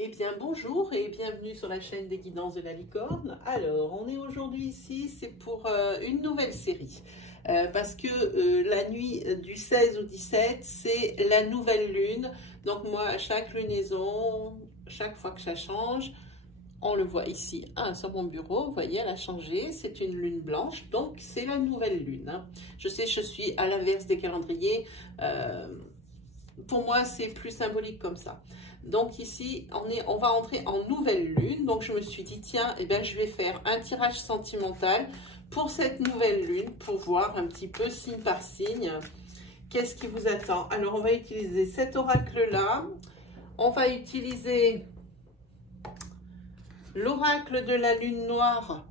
Eh bien bonjour et bienvenue sur la chaîne des guidances de la licorne. Alors on est aujourd'hui ici, c'est pour une nouvelle série. Parce que la nuit du 16 au 17, c'est la nouvelle lune. Donc moi, à chaque lunaison, chaque fois que ça change, on le voit ici sur mon bureau, vous voyez, elle a changé, c'est une lune blanche, donc c'est la nouvelle lune. Hein. Je sais, je suis à l'inverse des calendriers, pour moi c'est plus symbolique comme ça. Donc ici, on va entrer en nouvelle lune, donc je me suis dit, tiens, eh bien, je vais faire un tirage sentimental pour cette nouvelle lune, pour voir un petit peu signe par signe, qu'est-ce qui vous attend. Alors on va utiliser cet oracle-là, on va utiliser l'oracle de la lune noire,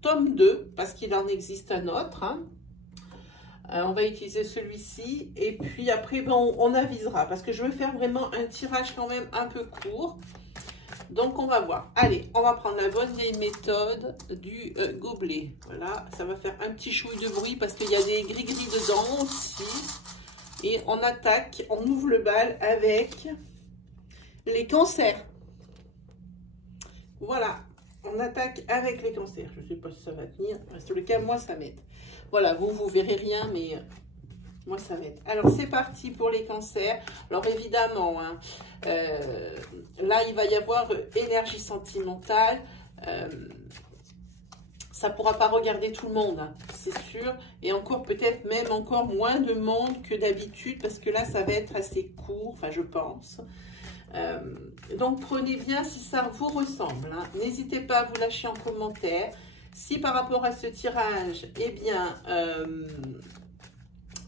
tome 2, parce qu'il en existe un autre. Hein. On va utiliser celui-ci. Et puis après, bon, on avisera, parce que je veux faire vraiment un tirage quand même un peu court. Donc, on va voir. Allez, on va prendre la bonne vieille méthode du gobelet. Voilà, ça va faire un petit chouille de bruit, parce qu'il y a des gris-gris dedans aussi. Et on attaque, on ouvre le bal avec les cancers. Voilà, on attaque avec les cancers. Je ne sais pas si ça va tenir. Sur le cas, moi, ça m'aide. Voilà, vous verrez rien, mais moi, ça m'aide. Alors, c'est parti pour les cancers. Alors, évidemment, hein, là, il va y avoir énergie sentimentale. Ça ne pourra pas regarder tout le monde, hein, c'est sûr. Et encore, peut-être même encore moins de monde que d'habitude, parce que là, ça va être assez court, enfin, je pense. Donc prenez bien si ça vous ressemble, hein. N'hésitez pas à vous lâcher en commentaire si par rapport à ce tirage, eh bien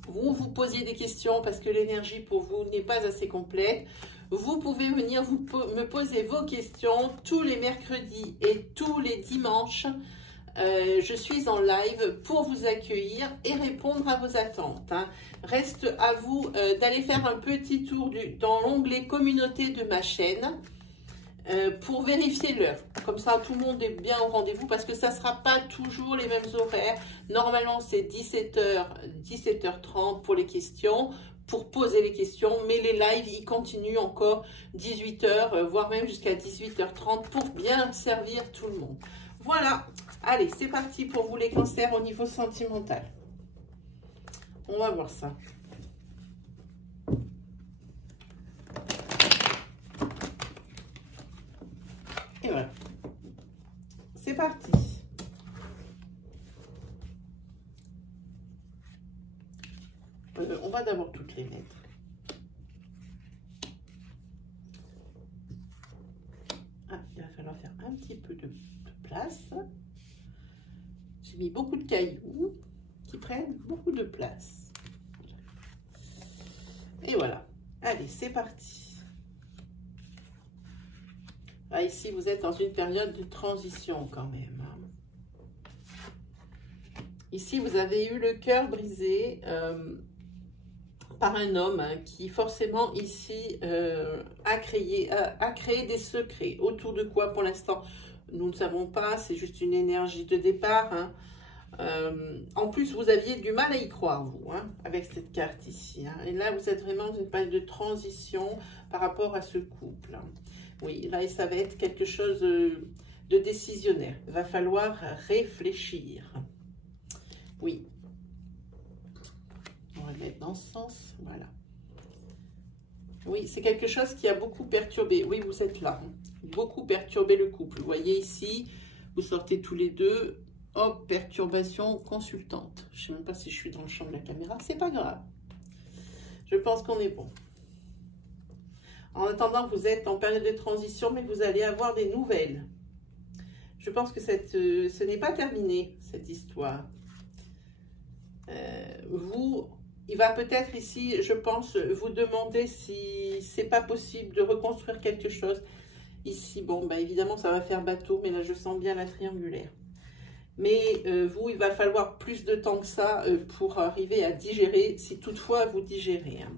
vous posiez des questions parce que l'énergie pour vous n'est pas assez complète. Vous pouvez venir me poser vos questions tous les mercredis et tous les dimanches. Je suis en live pour vous accueillir et répondre à vos attentes. Hein. Reste à vous d'aller faire un petit tour dans l'onglet communauté de ma chaîne pour vérifier l'heure. Comme ça, tout le monde est bien au rendez-vous parce que ça ne sera pas toujours les mêmes horaires. Normalement, c'est 17h, 17h30 pour les questions, pour poser les questions. Mais les lives, ils continuent encore 18h, voire même jusqu'à 18h30 pour bien servir tout le monde. Voilà, allez, c'est parti pour vous les cancers au niveau sentimental. On va voir ça. Et voilà, c'est parti. On va d'abord toutes les mettre. Ah, il va falloir faire un petit peu de place. J'ai mis beaucoup de cailloux qui prennent beaucoup de place. Et voilà. Allez, c'est parti. Ah, ici, vous êtes dans une période de transition quand même. Ici, vous avez eu le cœur brisé par un homme qui forcément ici a créé des secrets. Autour de quoi pour l'instant, nous ne savons pas, c'est juste une énergie de départ. Hein. En plus, vous aviez du mal à y croire, vous, hein, avec cette carte ici. Hein. Et là, vous êtes vraiment dans une période de transition par rapport à ce couple. Hein. Oui, là, ça va être quelque chose de décisionnaire. Il va falloir réfléchir. Oui. On va le mettre dans ce sens. Voilà. Oui, c'est quelque chose qui a beaucoup perturbé. Oui, vous êtes là. Hein. Beaucoup perturbé le couple. Vous voyez ici, vous sortez tous les deux. Hop, perturbation consultante. Je ne sais même pas si je suis dans le champ de la caméra. C'est pas grave. Je pense qu'on est bon. En attendant, vous êtes en période de transition, mais vous allez avoir des nouvelles. Je pense que ce n'est pas terminé, cette histoire. Il va peut-être ici, je pense, vous demander si c'est pas possible de reconstruire quelque chose. Ici, bon, bah, évidemment, ça va faire bateau, mais là, je sens bien la triangulaire. Mais vous, il va falloir plus de temps que ça pour arriver à digérer, si toutefois vous digérez. Hein.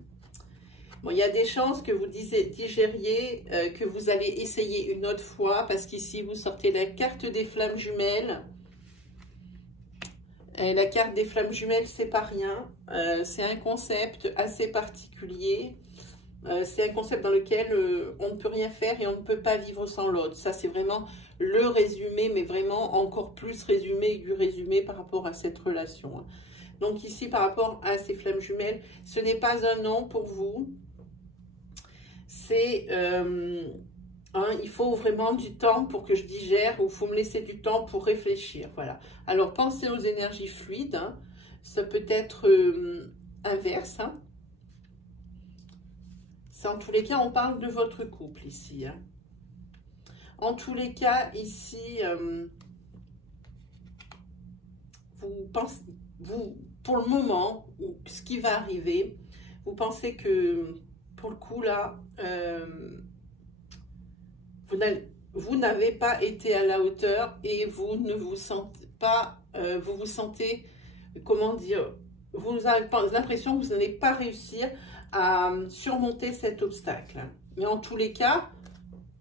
Bon, il y a des chances que vous digériez, que vous allez essayer une autre fois, parce qu'ici, vous sortez la carte des flammes jumelles. Et la carte des flammes jumelles, c'est pas rien. C'est un concept assez particulier. c'est un concept dans lequel on ne peut rien faire et on ne peut pas vivre sans l'autre. Ça, c'est vraiment le résumé, mais vraiment encore plus résumé du résumé par rapport à cette relation. Donc ici, par rapport à ces flammes jumelles, ce n'est pas un non pour vous. C'est, il faut vraiment du temps pour que je digère, ou il faut me laisser du temps pour réfléchir. Voilà. Alors, pensez aux énergies fluides. Hein. Ça peut être inverse. Hein. En tous les cas, on parle de votre couple ici. Hein. En tous les cas, ici, vous pensez, pour le moment, ou ce qui va arriver, vous pensez que, pour le coup, là, vous n'avez pas été à la hauteur et vous ne vous sentez pas, vous vous sentez, comment dire, vous avez l'impression que vous n'allez pas réussir à surmonter cet obstacle. Mais en tous les cas,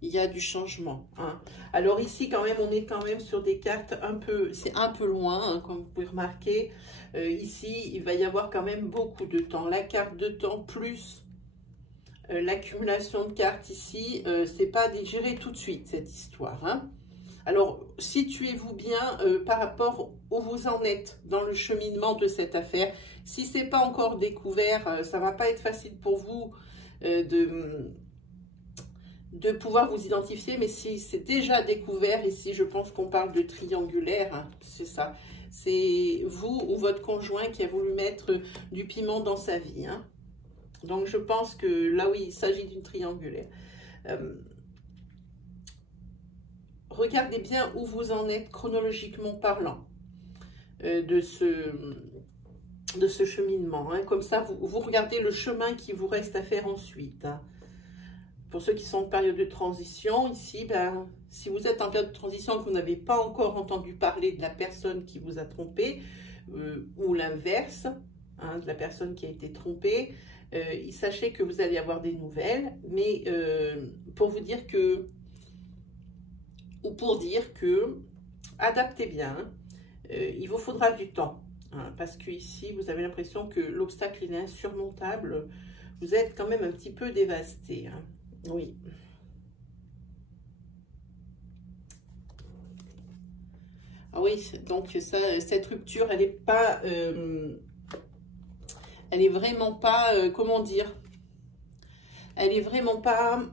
il y a du changement. Hein. Alors ici, quand même, on est quand même sur des cartes un peu, c'est un peu loin, hein, comme vous pouvez remarquer. Ici, il va y avoir quand même beaucoup de temps. La carte de temps plus l'accumulation de cartes ici, c'est pas digéré tout de suite, cette histoire. Hein. Alors, situez-vous bien par rapport où vous en êtes dans le cheminement de cette affaire. Si ce n'est pas encore découvert, ça ne va pas être facile pour vous de pouvoir vous identifier. Mais si c'est déjà découvert, ici, je pense qu'on parle de triangulaire. Hein, c'est ça. C'est vous ou votre conjoint qui a voulu mettre du piment dans sa vie. Hein. Donc, je pense que là, oui, il s'agit d'une triangulaire. Regardez bien où vous en êtes chronologiquement parlant de ce cheminement. Hein. Comme ça, vous regardez le chemin qui vous reste à faire ensuite. Hein. Pour ceux qui sont en période de transition, ici, ben, si vous êtes en période de transition et que vous n'avez pas encore entendu parler de la personne qui vous a trompé, ou l'inverse, hein, de la personne qui a été trompée, sachez que vous allez avoir des nouvelles, mais pour vous dire que, ou pour dire que, adaptez bien, il vous faudra du temps, hein, parce que ici, vous avez l'impression que l'obstacle est insurmontable, vous êtes quand même un petit peu dévasté, hein. Oui. Ah oui, donc ça, cette rupture, elle n'est pas, elle est vraiment pas, comment dire, elle est vraiment pas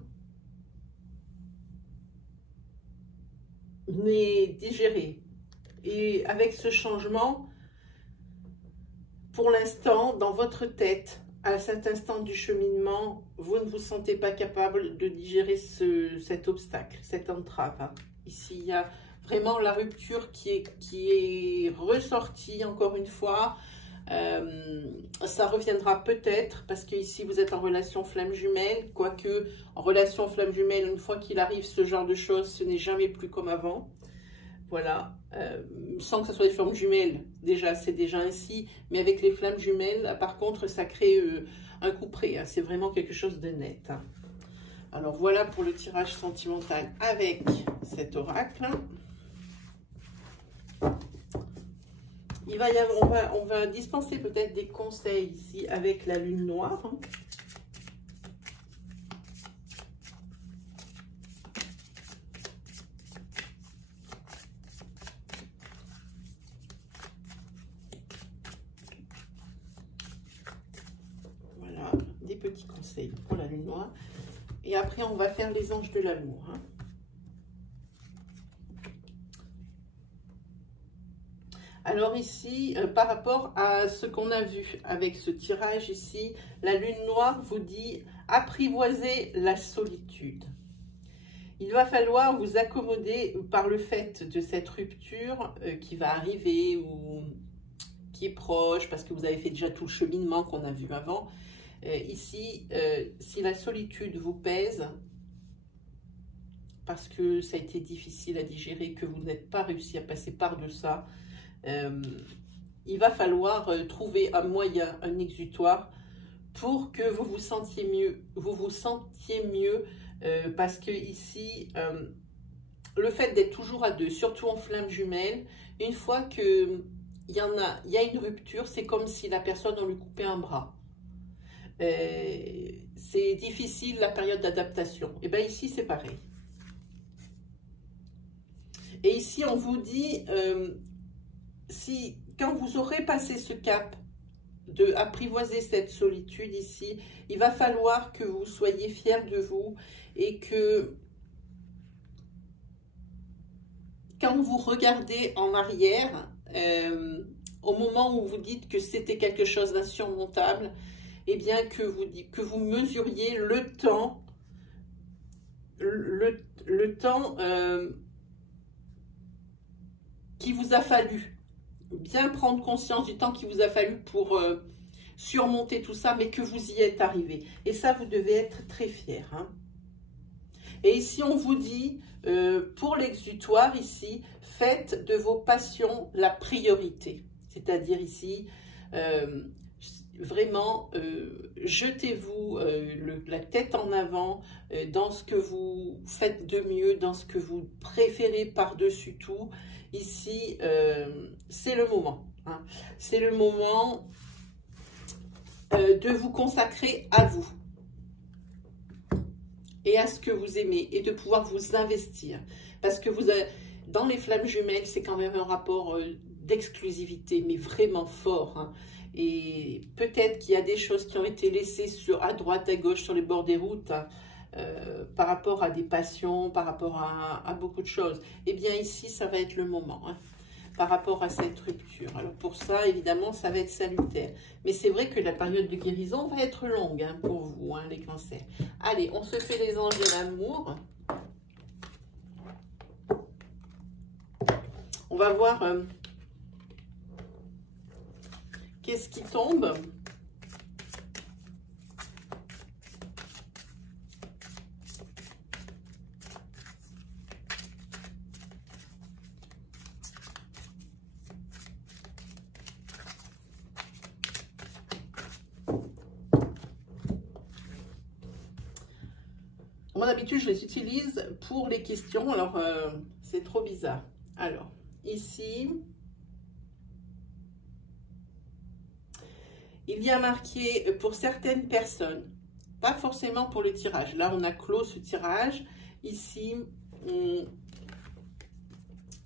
mais digérée. Et avec ce changement, pour l'instant, dans votre tête, à cet instant du cheminement, vous ne vous sentez pas capable de digérer cet obstacle, cette entrave. Hein. Ici, il y a vraiment la rupture qui est ressortie encore une fois. Ça reviendra peut-être parce que ici vous êtes en relation flamme jumelle, quoique en relation flamme jumelle, une fois qu'il arrive ce genre de choses, ce n'est jamais plus comme avant. Voilà, sans que ce soit des flammes jumelles, déjà c'est déjà ainsi, mais avec les flammes jumelles, par contre, ça crée un coup près, hein, c'est vraiment quelque chose de net. Hein. Alors voilà pour le tirage sentimental avec cet oracle. Il va y avoir, on va dispenser peut-être des conseils ici avec la lune noire. Hein. Petits conseils pour la lune noire. Et après, on va faire les anges de l'amour. Hein. Alors ici, par rapport à ce qu'on a vu avec ce tirage ici, la lune noire vous dit apprivoiser la solitude. Il va falloir vous accommoder par le fait de cette rupture qui va arriver ou qui est proche parce que vous avez fait déjà tout le cheminement qu'on a vu avant. Ici, si la solitude vous pèse, parce que ça a été difficile à digérer, que vous n'êtes pas réussi à passer par-dessus ça, il va falloir trouver un moyen, un exutoire, pour que vous vous sentiez mieux, parce que ici, le fait d'être toujours à deux, surtout en flamme jumelle, une fois qu'il y a une rupture, c'est comme si la personne, on lui coupait un bras. c'est difficile la période d'adaptation. Et bien ici, c'est pareil. Et ici, on vous dit, quand vous aurez passé ce cap de apprivoiser cette solitude ici, il va falloir que vous soyez fiers de vous et que quand vous regardez en arrière, au moment où vous dites que c'était quelque chose d'insurmontable, eh bien que vous mesuriez le temps, qui vous a fallu, bien prendre conscience du temps qui vous a fallu pour surmonter tout ça, mais que vous y êtes arrivé. Et ça, vous devez être très fiers. Hein. Et ici, on vous dit, pour l'exutoire, ici, faites de vos passions la priorité. C'est-à-dire ici, vraiment, jetez-vous la tête en avant dans ce que vous faites de mieux, dans ce que vous préférez par-dessus tout. Ici, c'est le moment. Hein. C'est le moment de vous consacrer à vous et à ce que vous aimez et de pouvoir vous investir. Parce que vous avez, dans les flammes jumelles, c'est quand même un rapport d'exclusivité, mais vraiment fort. Hein. Et peut-être qu'il y a des choses qui ont été laissées à droite, à gauche, sur les bords des routes, hein, par rapport à des passions, par rapport à beaucoup de choses. Eh bien ici, ça va être le moment, hein, par rapport à cette rupture. Alors pour ça, évidemment, ça va être salutaire. Mais c'est vrai que la période de guérison va être longue hein, pour vous, hein, les cancers. Allez, on se fait les anges de l'amour. On va voir qu'est-ce qui tombe. Moi, d'habitude, je les utilise pour les questions. Alors, c'est trop bizarre. Alors, ici, il y a marqué pour certaines personnes, pas forcément pour le tirage. Là, on a clos ce tirage. Ici,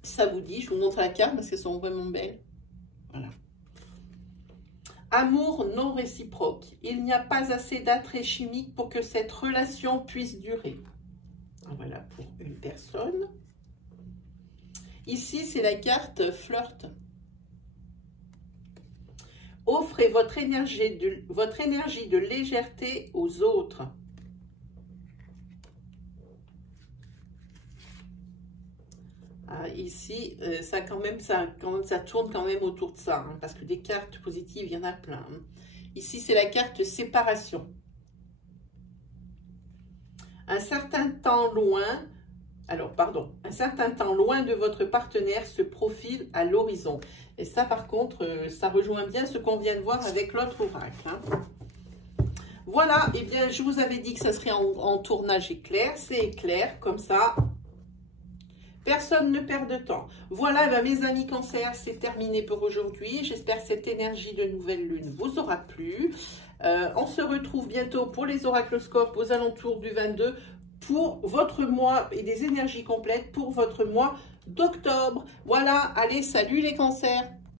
ça vous dit, je vous montre la carte parce qu'elles sont vraiment belles. Voilà. Amour non réciproque. Il n'y a pas assez d'attrait chimique pour que cette relation puisse durer. Voilà pour une personne. Ici, c'est la carte flirt. Offrez votre énergie de légèreté aux autres. Ah, ici, ça tourne quand même autour de ça, hein, parce que des cartes positives, il y en a plein. Hein. Ici, c'est la carte séparation. Un certain temps loin de votre partenaire se profile à l'horizon. Et ça, par contre, ça rejoint bien ce qu'on vient de voir avec l'autre oracle. Hein. Voilà, et eh bien, je vous avais dit que ça serait en tournage éclair. C'est éclair, comme ça. Personne ne perd de temps. Voilà, ben, mes amis cancers, c'est terminé pour aujourd'hui. J'espère que cette énergie de nouvelle lune vous aura plu. On se retrouve bientôt pour les oracloscopes aux alentours du 22 pour votre mois et des énergies complètes pour votre mois d'octobre. Voilà, allez, salut les cancers!